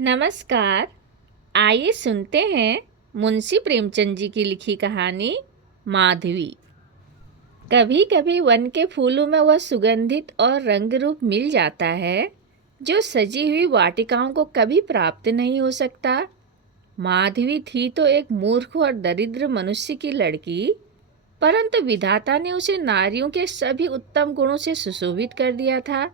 नमस्कार। आइए सुनते हैं मुंशी प्रेमचंद जी की लिखी कहानी माधवी। कभी कभी वन के फूलों में वह सुगंधित और रंग रूप मिल जाता है जो सजी हुई वाटिकाओं को कभी प्राप्त नहीं हो सकता। माधवी थी तो एक मूर्ख और दरिद्र मनुष्य की लड़की, परंतु विधाता ने उसे नारियों के सभी उत्तम गुणों से सुशोभित कर दिया था।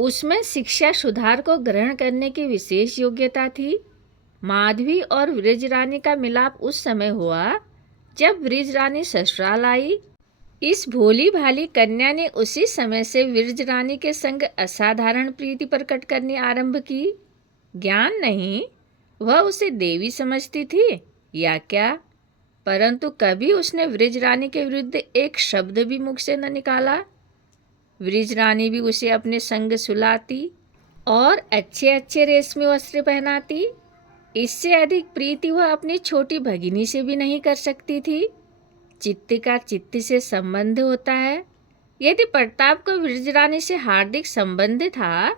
उसमें शिक्षा सुधार को ग्रहण करने की विशेष योग्यता थी। माधवी और वृजरानी का मिलाप उस समय हुआ जब वृजरानी ससुराल आई। इस भोली भाली कन्या ने उसी समय से वृजरानी के संग असाधारण प्रीति प्रकट करनी आरंभ की। ज्ञान नहीं, वह उसे देवी समझती थी या क्या, परंतु कभी उसने वृजरानी के विरुद्ध एक शब्द भी मुख से न निकाला। वृजरानी भी उसे अपने संग सुलाती और अच्छे अच्छे रेशमी वस्त्र पहनाती। इससे अधिक प्रीति वह अपनी छोटी भगिनी से भी नहीं कर सकती थी। चित्त का चित्त से संबंध होता है। यदि प्रताप को वृजरानी से हार्दिक संबंध था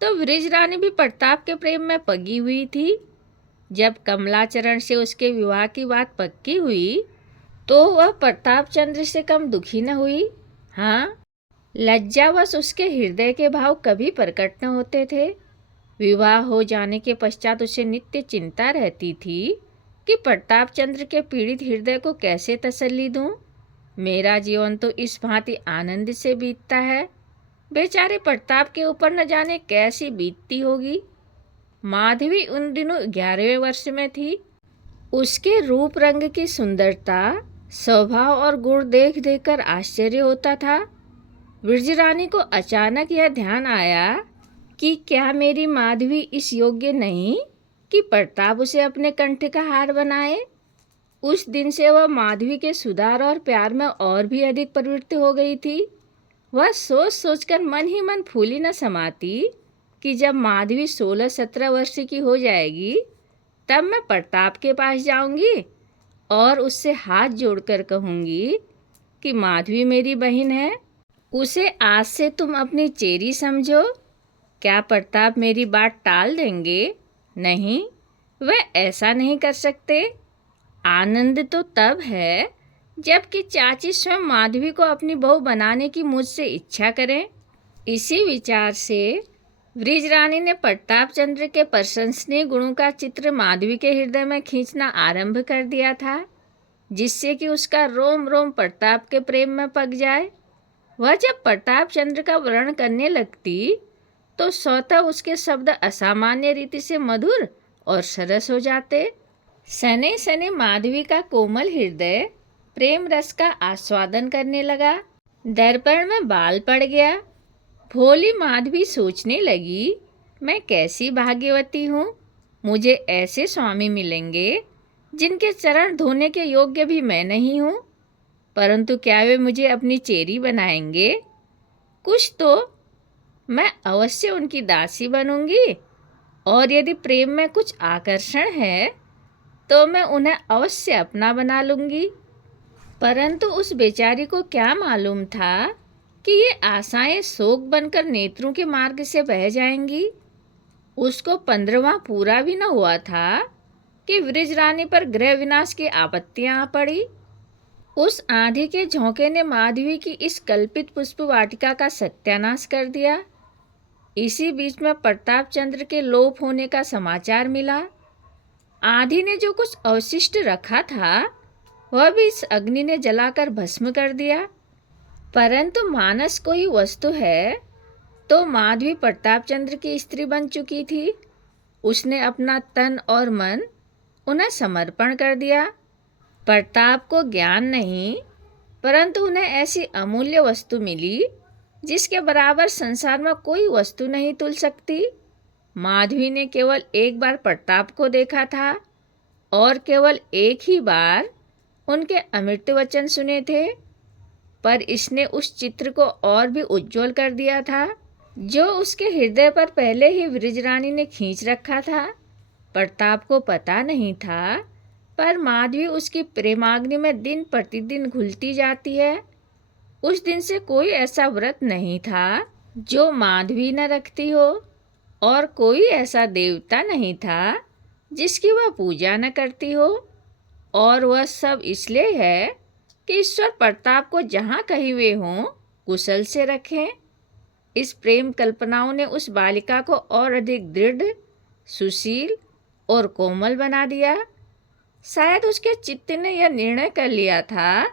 तो वृजरानी भी प्रताप के प्रेम में पगी हुई थी। जब कमलाचरण से उसके विवाह की बात पक्की हुई तो वह प्रताप चंद्र से कम दुखी न हुई। हाँ, लज्जावश उसके हृदय के भाव कभी प्रकट न होते थे। विवाह हो जाने के पश्चात उसे नित्य चिंता रहती थी कि प्रताप चंद्र के पीड़ित हृदय को कैसे तसल्ली दूं। मेरा जीवन तो इस भांति आनंद से बीतता है, बेचारे प्रताप के ऊपर न जाने कैसी बीतती होगी। माधवी उन दिनों 11वें वर्ष में थी। उसके रूप रंग की सुंदरता, स्वभाव और गुण देख देखकर आश्चर्य होता था। वृजरानी को अचानक यह ध्यान आया कि क्या मेरी माधवी इस योग्य नहीं कि प्रताप उसे अपने कंठ का हार बनाए। उस दिन से वह माधवी के सुधार और प्यार में और भी अधिक प्रवृत्त हो गई थी। वह सोच सोचकर मन ही मन फूली न समाती कि जब माधवी 16-17 वर्ष की हो जाएगी तब मैं प्रताप के पास जाऊंगी और उससे हाथ जोड़कर कहूंगी कि माधवी मेरी बहन है, उसे आज से तुम अपनी चेरी समझो। क्या प्रताप मेरी बात टाल देंगे? नहीं, वे ऐसा नहीं कर सकते। आनंद तो तब है जबकि चाची स्वयं माधवी को अपनी बहू बनाने की मुझसे इच्छा करें। इसी विचार से वृजरानी ने प्रताप चंद्र के प्रशंसनीय गुणों का चित्र माधवी के हृदय में खींचना आरंभ कर दिया था, जिससे कि उसका रोम रोम प्रताप के प्रेम में पक जाए। वह जब प्रताप चंद्र का वर्णन करने लगती तो स्वतः उसके शब्द असामान्य रीति से मधुर और सरस हो जाते। सने सने माधवी का कोमल हृदय प्रेम रस का आस्वादन करने लगा। दर्पण में बाल पड़ गया। भोली माधवी सोचने लगी, मैं कैसी भाग्यवती हूँ, मुझे ऐसे स्वामी मिलेंगे जिनके चरण धोने के योग्य भी मैं नहीं हूँ, परंतु क्या वे मुझे अपनी चेरी बनाएंगे? कुछ तो मैं अवश्य उनकी दासी बनूंगी, और यदि प्रेम में कुछ आकर्षण है तो मैं उन्हें अवश्य अपना बना लूंगी। परंतु उस बेचारी को क्या मालूम था कि ये आशाएं शोक बनकर नेत्रों के मार्ग से बह जाएंगी। उसको 15वां पूरा भी न हुआ था कि वृजरानी पर गृह विनाश की आपत्तियां आ पड़ी। उस आंधी के झोंके ने माधवी की इस कल्पित पुष्प वाटिका का सत्यानाश कर दिया। इसी बीच में प्रताप चंद्र के लोप होने का समाचार मिला। आंधी ने जो कुछ अवशिष्ट रखा था वह भी इस अग्नि ने जलाकर भस्म कर दिया। परंतु मानस कोई वस्तु है तो माधवी प्रताप चंद्र की स्त्री बन चुकी थी। उसने अपना तन और मन उन्हें समर्पण कर दिया। प्रताप को ज्ञान नहीं, परंतु उन्हें ऐसी अमूल्य वस्तु मिली जिसके बराबर संसार में कोई वस्तु नहीं तुल सकती। माधवी ने केवल एक बार प्रताप को देखा था और केवल एक ही बार उनके अमृत वचन सुने थे, पर इसने उस चित्र को और भी उज्जवल कर दिया था जो उसके हृदय पर पहले ही वृजरानी ने खींच रखा था। प्रताप को पता नहीं था, पर माधवी उसकी प्रेमाग्नि में दिन प्रतिदिन घुलती जाती है। उस दिन से कोई ऐसा व्रत नहीं था जो माधवी न रखती हो। और कोई ऐसा देवता नहीं था जिसकी वह पूजा न करती हो। और वह सब इसलिए है कि ईश्वर प्रताप को जहाँ कहीं वे हों कुशल से रखें। इस प्रेम कल्पनाओं ने उस बालिका को और अधिक दृढ़, सुशील और कोमल बना दिया। शायद उसके चित्त ने यह निर्णय कर लिया था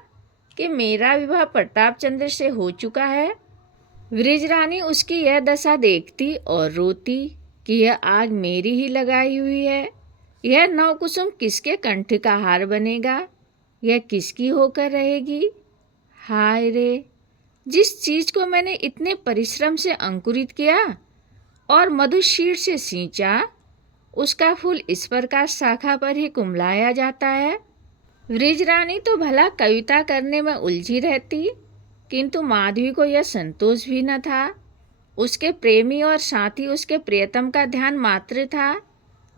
कि मेरा विवाह प्रताप चंद्र से हो चुका है। वृजरानी उसकी यह दशा देखती और रोती कि यह आग मेरी ही लगाई हुई है। यह नवकुसुम किसके कंठ का हार बनेगा? यह किसकी होकर रहेगी? हाय रे, जिस चीज को मैंने इतने परिश्रम से अंकुरित किया और मधुशीर से सींचा, उसका फूल इस प्रकार शाखा पर ही कुम्हलाया जाता है। वृजरानी तो भला कविता करने में उलझी रहती, किंतु माधवी को यह संतोष भी न था। उसके प्रेमी और साथी उसके प्रियतम का ध्यान मात्र था,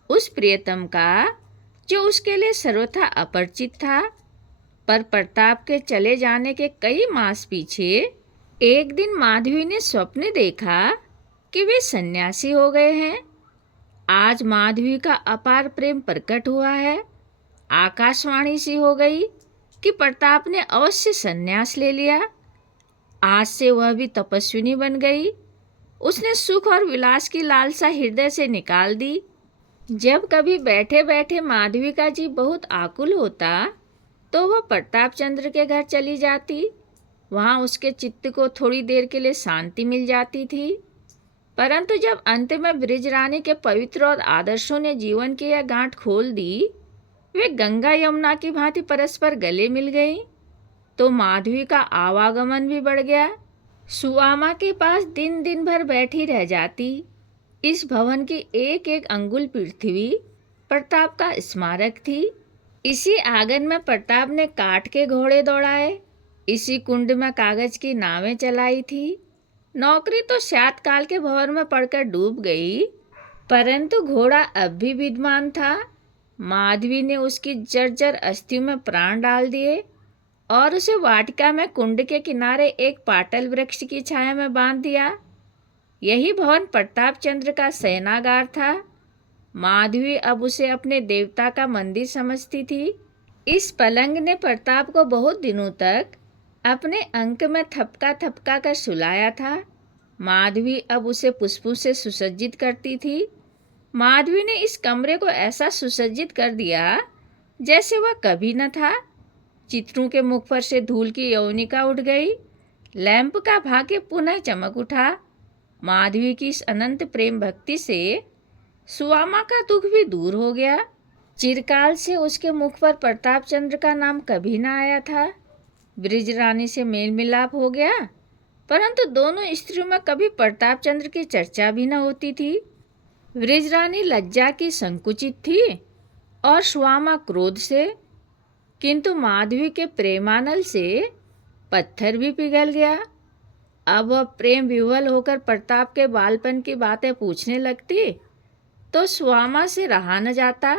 उस प्रियतम का जो उसके लिए सर्वथा अपरिचित था। पर प्रताप के चले जाने के कई मास पीछे एक दिन माधवी ने स्वप्न देखा कि वे सन्यासी हो गए हैं। आज माधवी का अपार प्रेम प्रकट हुआ है। आकाशवाणी सी हो गई कि प्रताप ने अवश्य सन्यास ले लिया। आज से वह भी तपस्विनी बन गई। उसने सुख और विलास की लालसा हृदय से निकाल दी। जब कभी बैठे बैठे माधवी का जी बहुत आकुल होता तो वह प्रताप चंद्र के घर चली जाती। वहाँ उसके चित्त को थोड़ी देर के लिए शांति मिल जाती थी। परंतु जब अंत में बृजरानी के पवित्र और आदर्शों ने जीवन की यह गांठ खोल दी, वे गंगा यमुना की भांति परस्पर गले मिल गईं, तो माधवी का आवागमन भी बढ़ गया। सुआमा के पास दिन दिन भर बैठी रह जाती। इस भवन की एक एक अंगुल पृथ्वी प्रताप का स्मारक थी। इसी आंगन में प्रताप ने काठ के घोड़े दौड़ाए, इसी कुंड में कागज की नावें चलाई थी। नौकरी तो श्यात काल के भंवर में पड़कर डूब गई, परंतु घोड़ा अब भी विद्यमान था। माधवी ने उसकी जर्जर अस्थियों में प्राण डाल दिए और उसे वाटिका में कुंड के किनारे एक पाटल वृक्ष की छाया में बांध दिया। यही भवन प्रताप चंद्र का शयनागार था। माधवी अब उसे अपने देवता का मंदिर समझती थी। इस पलंग ने प्रताप को बहुत दिनों तक अपने अंक में थपका थपका कर सुलाया था। माधवी अब उसे पुष्पों से सुसज्जित करती थी। माधवी ने इस कमरे को ऐसा सुसज्जित कर दिया जैसे वह कभी न था। चित्रों के मुख पर से धूल की यौनिका उठ गई। लैंप का भाग्य पुनः चमक उठा। माधवी की इस अनंत प्रेम भक्ति से सुआमा का दुख भी दूर हो गया। चिरकाल से उसके मुख पर प्रताप चंद्र का नाम कभी न आया था। बृजरानी से मेल मिलाप हो गया, परंतु दोनों स्त्रियों में कभी प्रताप चंद्र की चर्चा भी न होती थी। बृजरानी लज्जा की संकुचित थी और सुआमा क्रोध से, किंतु माधवी के प्रेमानल से पत्थर भी पिघल गया। अब वह प्रेम विह्वल होकर प्रताप के बालपन की बातें पूछने लगती तो सुआमा से रहा न जाता।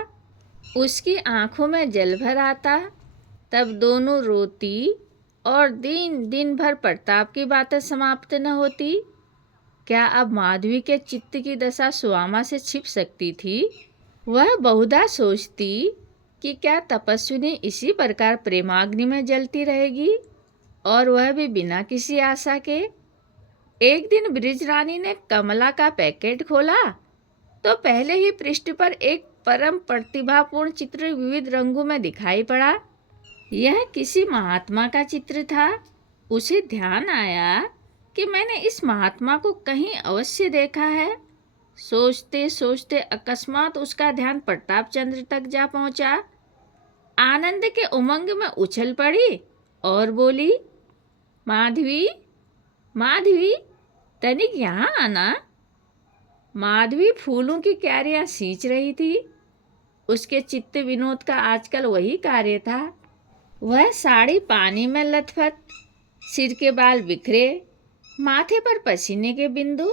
उसकी आंखों में जल भर आता। तब दोनों रोती और दिन दिन भर प्रताप की बातें समाप्त न होती। क्या अब माधवी के चित्त की दशा सुआमा से छिप सकती थी? वह बहुधा सोचती कि क्या तपस्विनी इसी प्रकार प्रेमाग्नि में जलती रहेगी, और वह भी बिना किसी आशा के। एक दिन बृजरानी ने कमला का पैकेट खोला तो पहले ही पृष्ठ पर एक परम प्रतिभापूर्ण चित्र विविध रंगों में दिखाई पड़ा। यह किसी महात्मा का चित्र था। उसे ध्यान आया कि मैंने इस महात्मा को कहीं अवश्य देखा है। सोचते सोचते अकस्मात उसका ध्यान प्रताप चंद्र तक जा पहुंचा। आनंद के उमंग में उछल पड़ी और बोली, माधवी, माधवी, तनिक यहाँ आना। माधवी फूलों की क्यारियां सींच रही थी। उसके चित्त विनोद का आजकल वही कार्य था। वह साड़ी पानी में लथपथ, सिर के बाल बिखरे, माथे पर पसीने के बिंदु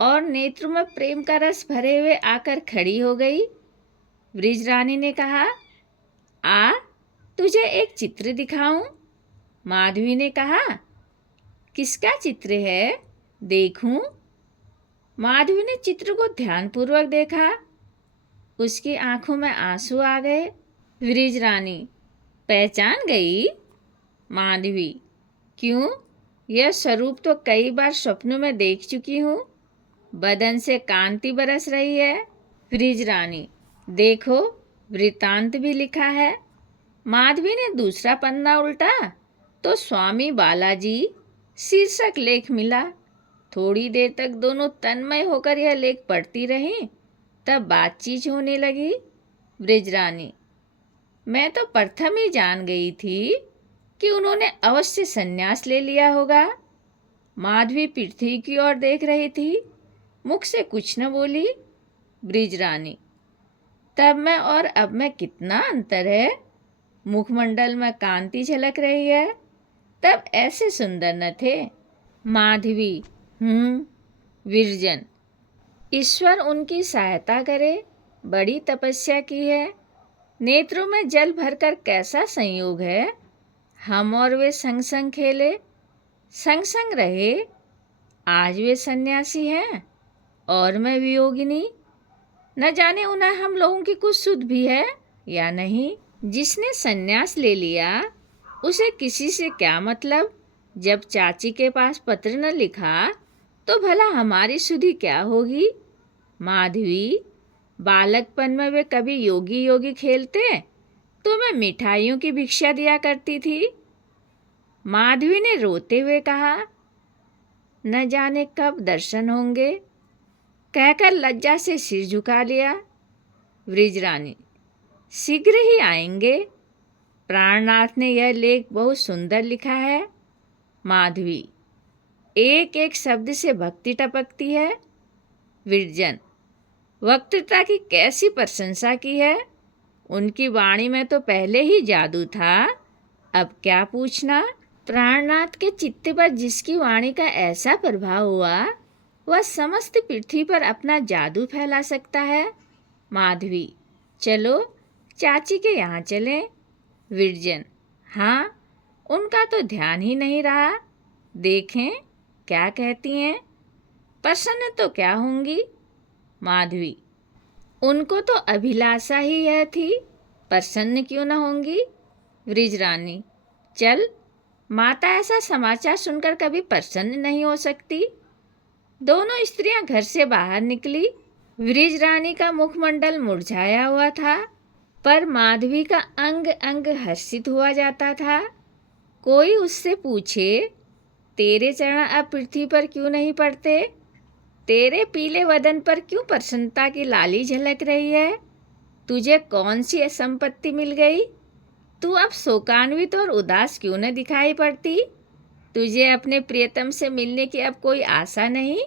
और नेत्रों में प्रेम का रस भरे हुए आकर खड़ी हो गई। बृजरानी ने कहा, आ, तुझे एक चित्र दिखाऊं। माधवी ने कहा, किसका चित्र है, देखूं। माधवी ने चित्र को ध्यानपूर्वक देखा। उसकी आंखों में आंसू आ गए। वृजरानी, पहचान गई? माधवी, क्यों? यह स्वरूप तो कई बार स्वप्नों में देख चुकी हूँ। बदन से कांति बरस रही है। वृजरानी, देखो, वृत्तांत भी लिखा है। माधवी ने दूसरा पन्ना उल्टा तो स्वामी बालाजी शीर्षक लेख मिला। थोड़ी देर तक दोनों तन्मय होकर यह लेख पढ़ती रहीं। तब बातचीत होने लगी। वृजरानी, मैं तो प्रथम ही जान गई थी कि उन्होंने अवश्य संन्यास ले लिया होगा। माधवी पृथ्वी की ओर देख रही थी, मुख से कुछ न बोली। वृजरानी, तब में और अब में कितना अंतर है। मुखमंडल में कांति झलक रही है, तब ऐसे सुंदर न थे। माधवी, विरजन, ईश्वर उनकी सहायता करे। बड़ी तपस्या की है। नेत्रों में जल भरकर कैसा संयोग है। हम और वे संग संग खेले, संग संग रहे। आज वे सन्यासी हैं और मैं वियोगिनी। न जाने उन्हें हम लोगों की कुछ सुध भी है या नहीं। जिसने सन्यास ले लिया उसे किसी से क्या मतलब। जब चाची के पास पत्र न लिखा तो भला हमारी सुधि क्या होगी। माधवी, बालकपन में वे कभी योगी योगी खेलते तो मैं मिठाइयों की भिक्षा दिया करती थी। माधवी ने रोते हुए कहा, न जाने कब दर्शन होंगे। कहकर लज्जा से सिर झुका लिया। वृजरानी, शीघ्र ही आएंगे। प्राणनाथ ने यह लेख बहुत सुंदर लिखा है। माधवी, एक एक शब्द से भक्ति टपकती है। विरजन, वक्तृता की कैसी प्रशंसा की है। उनकी वाणी में तो पहले ही जादू था, अब क्या पूछना। प्राणनाथ के चित्त पर जिसकी वाणी का ऐसा प्रभाव हुआ वह समस्त पृथ्वी पर अपना जादू फैला सकता है। माधवी, चलो चाची के यहाँ चलें। विरजन, हाँ, उनका तो ध्यान ही नहीं रहा। देखें क्या कहती हैं। प्रसन्न तो क्या होंगी। माधवी, उनको तो अभिलाषा ही यह थी, प्रसन्न क्यों न होंगी। वृजरानी, चल, माता ऐसा समाचार सुनकर कभी प्रसन्न नहीं हो सकती। दोनों स्त्रियां घर से बाहर निकली। वृजरानी का मुखमंडल मुरझाया हुआ था, पर माधवी का अंग अंग हर्षित हुआ जाता था। कोई उससे पूछे, तेरे चरण अब पृथ्वी पर क्यों नहीं पड़ते। तेरे पीले वदन पर क्यों प्रसन्नता की लाली झलक रही है। तुझे कौन सी संपत्ति मिल गई। तू अब शोकान्वित और उदास क्यों न दिखाई पड़ती। तुझे अपने प्रियतम से मिलने की अब कोई आशा नहीं।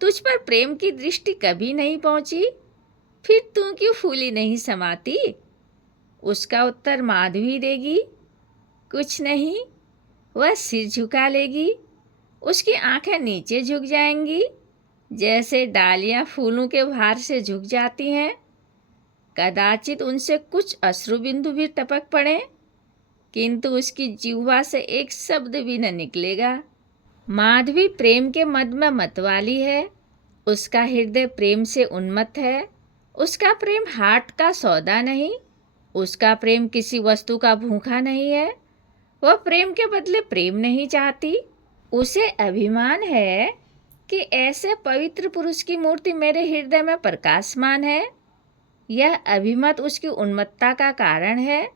तुझ पर प्रेम की दृष्टि कभी नहीं पहुंची। फिर तू क्यों फूली नहीं समाती। उसका उत्तर माधवी देगी, कुछ नहीं। वह सिर झुका लेगी। उसकी आंखें नीचे झुक जाएंगी, जैसे डालियां फूलों के भार से झुक जाती हैं। कदाचित उनसे कुछ अश्रुबिंदु भी टपक पड़े, किंतु उसकी जिह्वा से एक शब्द भी न निकलेगा। माधवी प्रेम के मद में मतवाली है। उसका हृदय प्रेम से उन्मत्त है। उसका प्रेम हाट का सौदा नहीं। उसका प्रेम किसी वस्तु का भूखा नहीं है। वह प्रेम के बदले प्रेम नहीं चाहती। उसे अभिमान है कि ऐसे पवित्र पुरुष की मूर्ति मेरे हृदय में प्रकाशमान है। यह अभिमत उसकी उन्मत्तता का कारण है,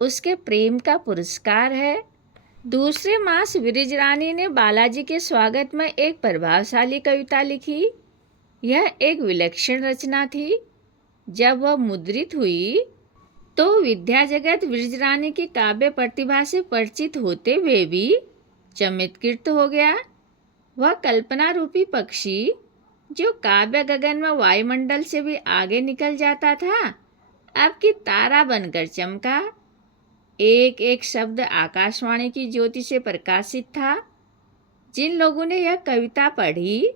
उसके प्रेम का पुरस्कार है। दूसरे मास वृजरानी ने बालाजी के स्वागत में एक प्रभावशाली कविता लिखी। यह एक विलक्षण रचना थी। जब वह मुद्रित हुई तो विद्या जगत वृजरानी की काव्य प्रतिभा से परिचित होते हुए भी चमत्कृत हो गया। वह कल्पना रूपी पक्षी जो काव्य गगन में वायुमंडल से भी आगे निकल जाता था, अब की तारा बनकर चमका। एक एक शब्द आकाशवाणी की ज्योति से प्रकाशित था। जिन लोगों ने यह कविता पढ़ी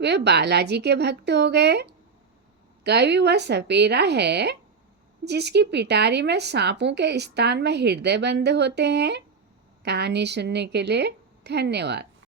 वे बालाजी के भक्त हो गए। कवि वह सपेरा है जिसकी पिटारी में सांपों के स्थान में हृदय बंद होते हैं। कहानी सुनने के लिए धन्यवाद।